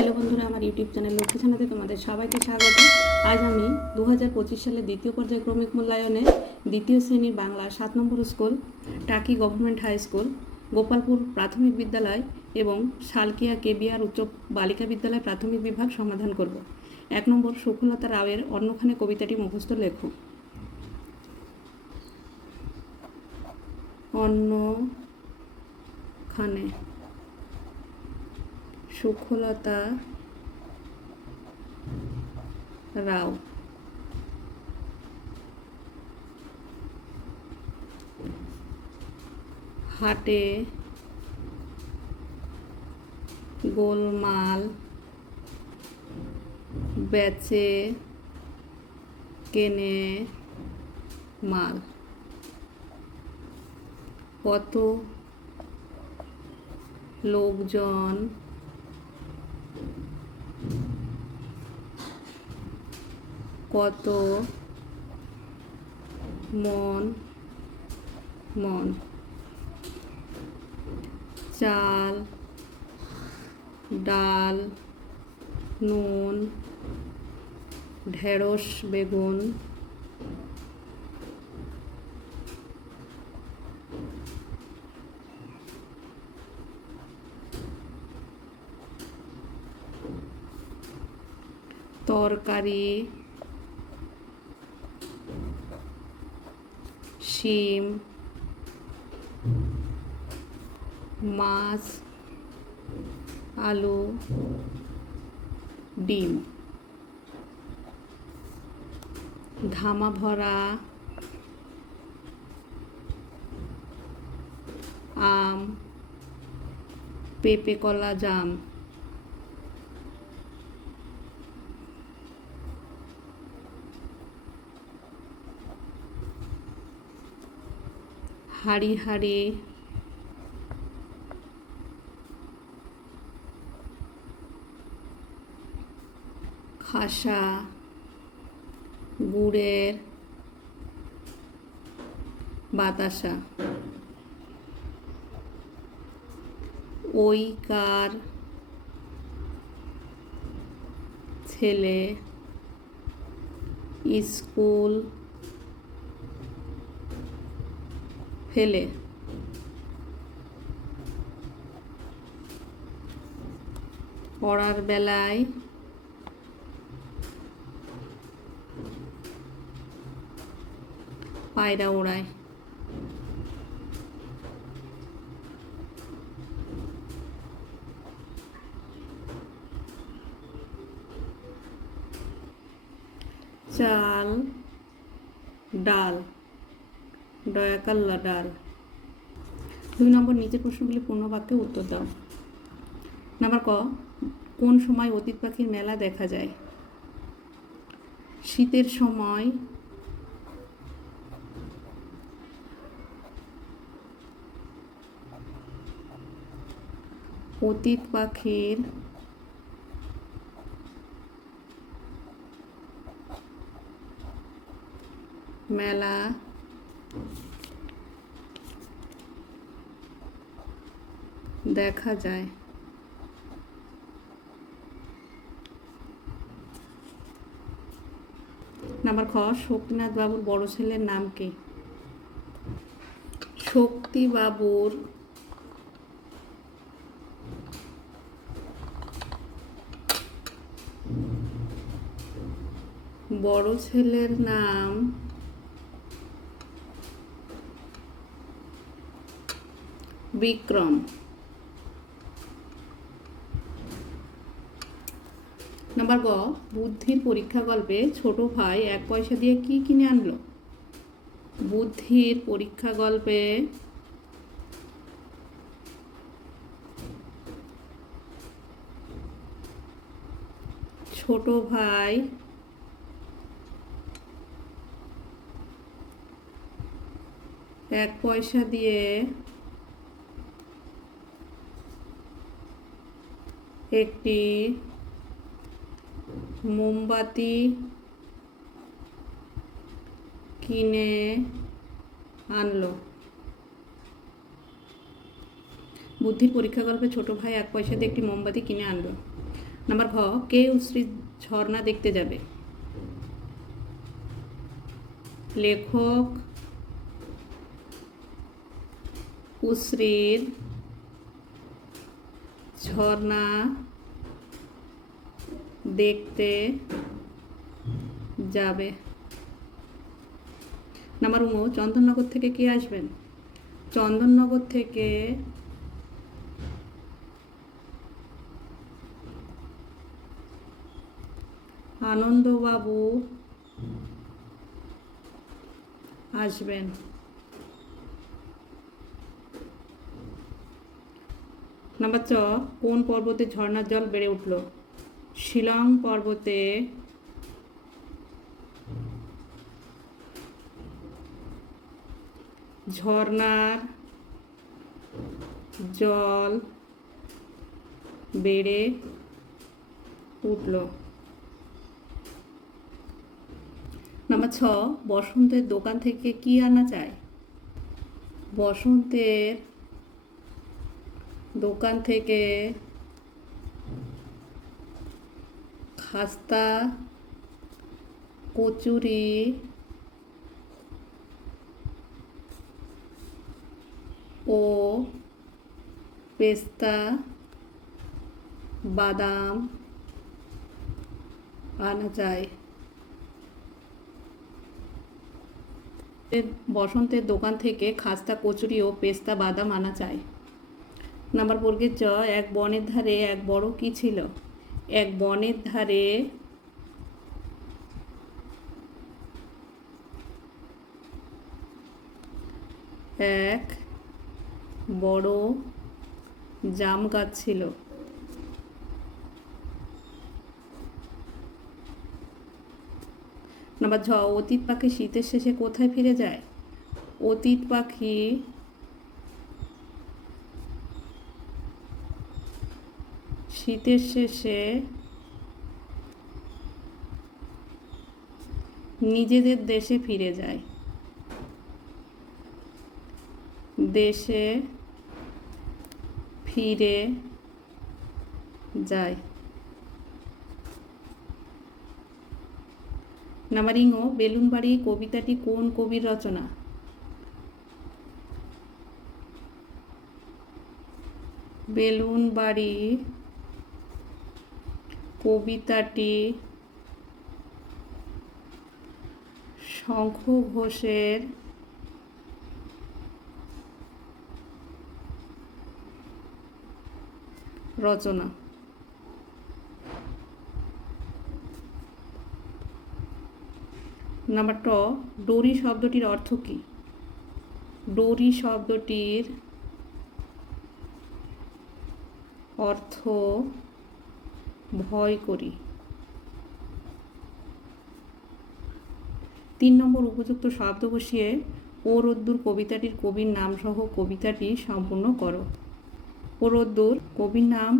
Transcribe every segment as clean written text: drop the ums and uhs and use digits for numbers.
Hello বন্ধুরা, আমার YouTube channel Lakshmi ছানাতে তোমাদের সবাইকে স্বাগত। আজ আমি 2025 সালে দ্বিতীয় পর্যায়ে ক্রমিক মূল্যায়নে দ্বিতীয় শ্রেণীর বাংলা 7 নম্বর স্কুল টাকি গভর্নমেন্ট হাই স্কুল, গোপালপুর প্রাথমিক বিদ্যালয় এবং শালকিয়া কেবিআর উচ্চ বালিকা বিদ্যালয় প্রাথমিক বিভাগ সমাধান করব। 1 নম্বর সুখলতা রাওয়ের অন্যখানে কবিতাটি মুখস্থ লেখো। অন্যখানে সুখলতা রাও হাটে গোলমাল বেচে কেনে মাল, কত লোকজন কত মন মন, চাল ডাল নুন ঢেঁড়স বেগুন, তরকারি শিম মাছ আলু ডিম, ধামা ভরা আম পেঁপে কলা জাম, হাড়ি হাড়ি খাসা গুড়ের বাতাসা, ওই কার ছেলে স্কুল ফেলে, পড়ার বেলায় পায়রা ওড়ায়, চাল ডাল ডয়াকাল্লা ডাল। 2 নম্বর নিচের প্রশ্নগুলি পূর্ণ বাক্যে উত্তর দাও। নাম্বার ক, কোন সময় অতীত পাখির মেলা দেখা যায়? শীতের সময়, অতীত পাখির মেলা দেখা যায়। নাম্বার খ, শক্তিনাথ বাবুর বড় ছেলের নাম কি? শক্তি বাবুর বড় ছেলের নাম বিক্রম। নাম্বার গ, বুদ্ধির পরীক্ষা গল্পে ছোট ভাই 1 পয়সা দিয়ে কি কিনে আনলো? বুদ্ধির পরীক্ষা গল্পে ছোট ভাই 1 পয়সা দিয়ে একটি মোমবাতি কিনে আনলো। বুদ্ধির পরীক্ষা গল্পে ছোট ভাই 1 পয়সা দিয়ে একটি মোমবাতি কিনে আনলো। নাম্বার ঘ, কে উশ্রী ঝর্ণা দেখতে যাবে? লেখক উশ্রীর ঝর্ণা দেখতে যাবে। নাম্বার ও, চন্দননগর থেকে কে আসবেন? চন্দননগর থেকে আনন্দবাবু আসবেন। নাম্বার চ, কোন পর্বতে ঝর্ণার জল বেড়ে উঠল? শিলং পর্বতে ঝর্ণার জল বেড়ে উঠল। নাম্বার ছ, বসন্তের দোকান থেকে কি আনা যায়? বসন্তের দোকান থেকে খাস্তা, কচুরি ও পেস্তা বাদাম আনা যায়। বসন্তের দোকান থেকে খাস্তা, কচুরি ও পেস্তা বাদাম আনা যায়। নাম্বার বর্গের জ, এক বনের ধারে এক বড় কি ছিল? এক বনের ধারে এক বড় জাম গাছ ছিল। নাম্বার ঝ, অতীত পাখি শীতের শেষে কোথায় ফিরে যায়? অতীত পাখি শীতের শেষে নিজেদের দেশে ফিরে যায়। দেশে ফিরে যায়। নাম্বার ই, বেলুনবাড়ি কবিতাটি কোন কবির রচনা? বেলুনবাড়ি কবিতাটি শঙ্খ ঘোষের রচনা। নাম্বার ট, ডোরি শব্দটির অর্থ কী? ডোরি শব্দটির অর্থ ভয় করি। 3 নম্বর, উপযুক্ত শব্দ বসিয়ে ও রোদ্দুর কবিতাটির কবির নাম সহ কবিতাটি সম্পূর্ণ করো। ও রোদ্দুর কবির নাম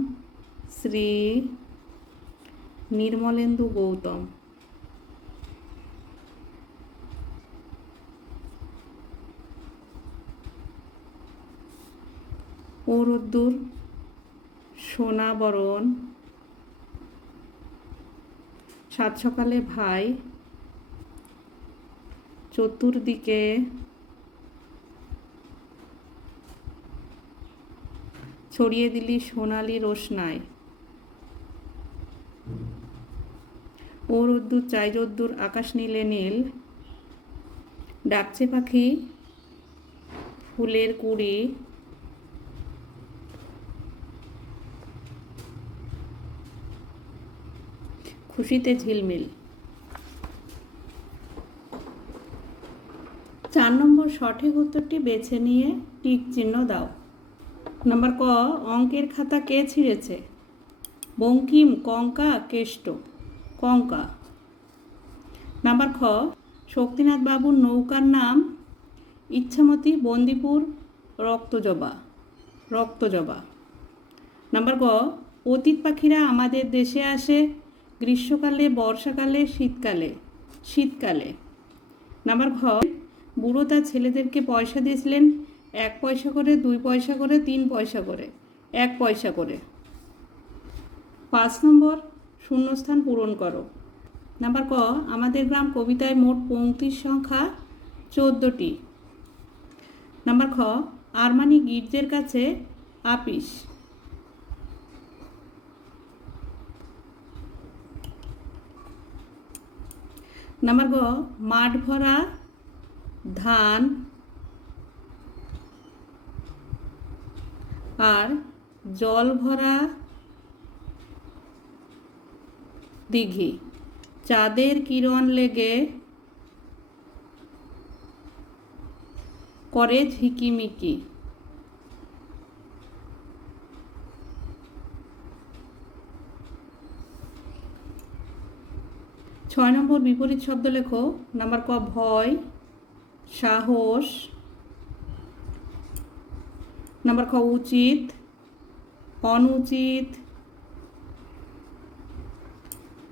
শ্রী নির্মলেন্দু গৌতম। ও রোদ্দুর সোনাবরণ, সাত সকালে ভাই, চতুর্দিকে ছড়িয়ে দিলি সোনালি রোশনায়। ও রোদ্দুর চাই রোদ্দুর আকাশ নীলে নীল, ডাকছে পাখি ফুলের কুড়ি, খুশিতে ঝিলমিল। 4 নম্বর, সঠিক উত্তরটি বেছে নিয়ে টিক চিহ্ন দাও। নাম্বার ক, অঙ্কের খাতা কে ছিঁড়েছে? বঙ্কিম, কঙ্কা, কেষ্ট। কঙ্কা। নাম্বার খ, শক্তিনাথ বাবুর নৌকার নাম? ইচ্ছামতি, বন্দিপুর, রক্তজবা। রক্তজবা। নাম্বার গ, অতীত পাখিরা আমাদের দেশে আসে গ্রীষ্মকালে, বর্ষাকালে, শীতকালে। শীতকালে। নাম্বার ঘ, বুড়ো তার ছেলেদেরকে পয়সা দিয়েছিলেন 1 পয়সা করে, 2 পয়সা করে, 3 পয়সা করে, 1 পয়সা করে। 5 নম্বর শূন্যস্থান পূরণ করো। নাম্বার ক, আমাদের গ্রাম কবিতায় মোট পংক্তির সংখ্যা 14টি। নাম্বার খ, আরমানি গির্জের কাছে আপিস। নাম্বার গ, মাঠ ভরা ধান আর জল ভরা দিঘি, চাঁদের কিরণ লেগে করে ঝিকিমিকি। 6 নম্বর বিপরীত শব্দ লেখো। নাম্বার ক, ভয়, সাহস। নাম্বার খ, উচিত, অনুচিত।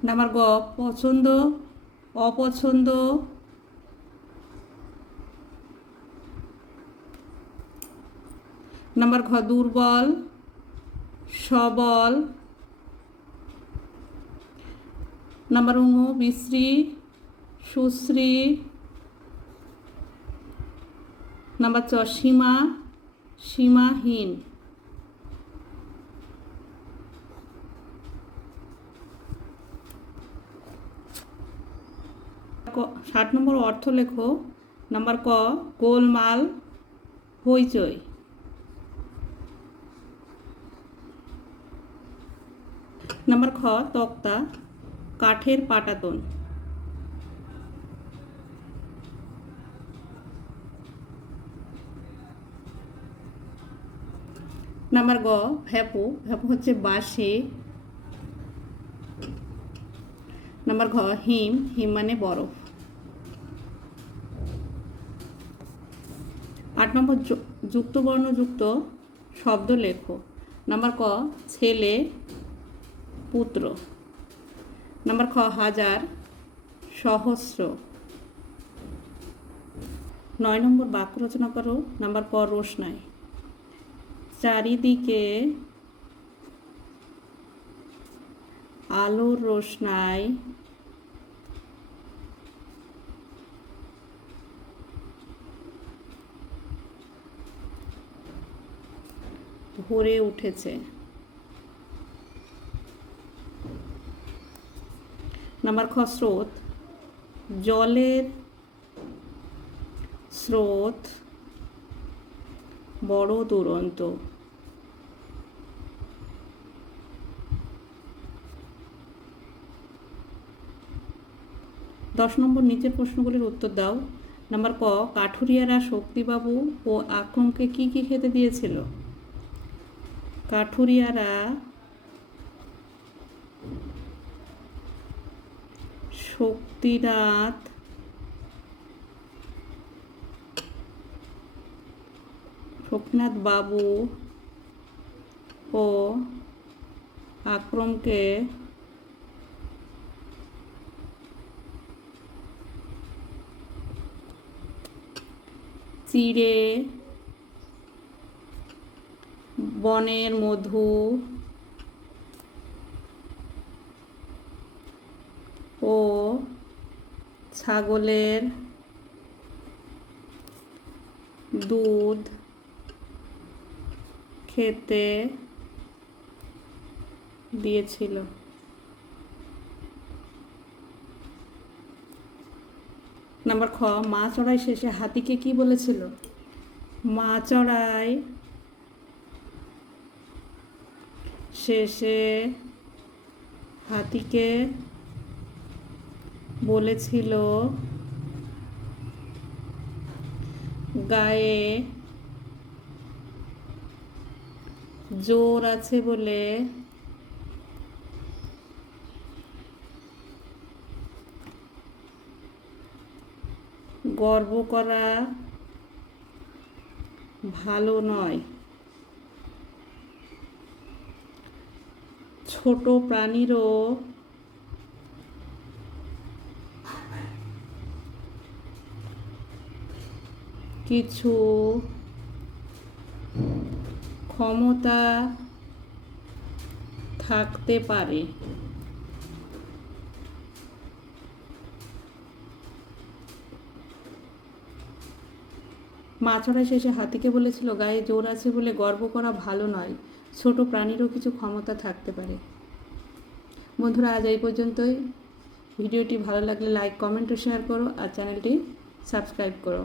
নাম্বার গ, পছন্দ, অপছন্দ। নাম্বার ঘ, দুর্বল, সবল। নাম্বার ঙ, বিশ্রী, সুশ্রী। নাম্বার চ, সীমা, সীমাহীন। 60 নম্বর অর্থ লেখো। নাম্বার ক, গোলমাল, হইচই। নাম্বার খ, তক্তা, কাঠের পাটাতন। নাম্বার গ, ভ্যাপু, ভ্যাপু হচ্ছে বাঁশি। নাম্বার ঘ, হিম, হিম মানে বরফ। 8 নম্বর যুক্ত বর্ণযুক্ত শব্দ লেখো। নাম্বার ক, ছেলে, পুত্র। নাম্বার খ, হাজার, সহস্র। 9 নম্বর বাক্য রচনা করো। নাম্বার ক, রোশনাই, চারিদিকে আলোর রোশনাই ভরে উঠেছে। নাম্বার খ, স্রোত, জলের স্রোত বড় দুরন্ত। দশ নম্বর নিচের প্রশ্নগুলির উত্তর দাও। নাম্বার ক, কাঠুরিয়ারা শক্তিবাবু ও আকরমকে কি কি খেতে দিয়েছিল? কাঠুরিয়ারা শক্তিনাথ বাবু ও আকরমকে চিড়ে, বনের মধু ও ছাগলের দুধ খেতে দিয়েছিল। নাম্বার খ, মা চড়াই শেষে হাতিকে কি বলেছিল? মা চড়াই শেষে হাতিকে বলেছিল, গায়ে জোর আছে বলে গর্ব করা ভালো নয়। ছোট প্রাণীরও কিছু ক্ষমতা থাকতে পারে। মাছড়া শেষে হাতিকে বলেছিল, গায়ে জোর আছে বলে গর্ব করা ভালো নয়, ছোট প্রাণীরও কিছু ক্ষমতা থাকতে পারে। বন্ধুরা, আজ এই পর্যন্তই। ভিডিওটি ভালো লাগলে লাইক, কমেন্ট ও শেয়ার করো আর চ্যানেলটি সাবস্ক্রাইব করো।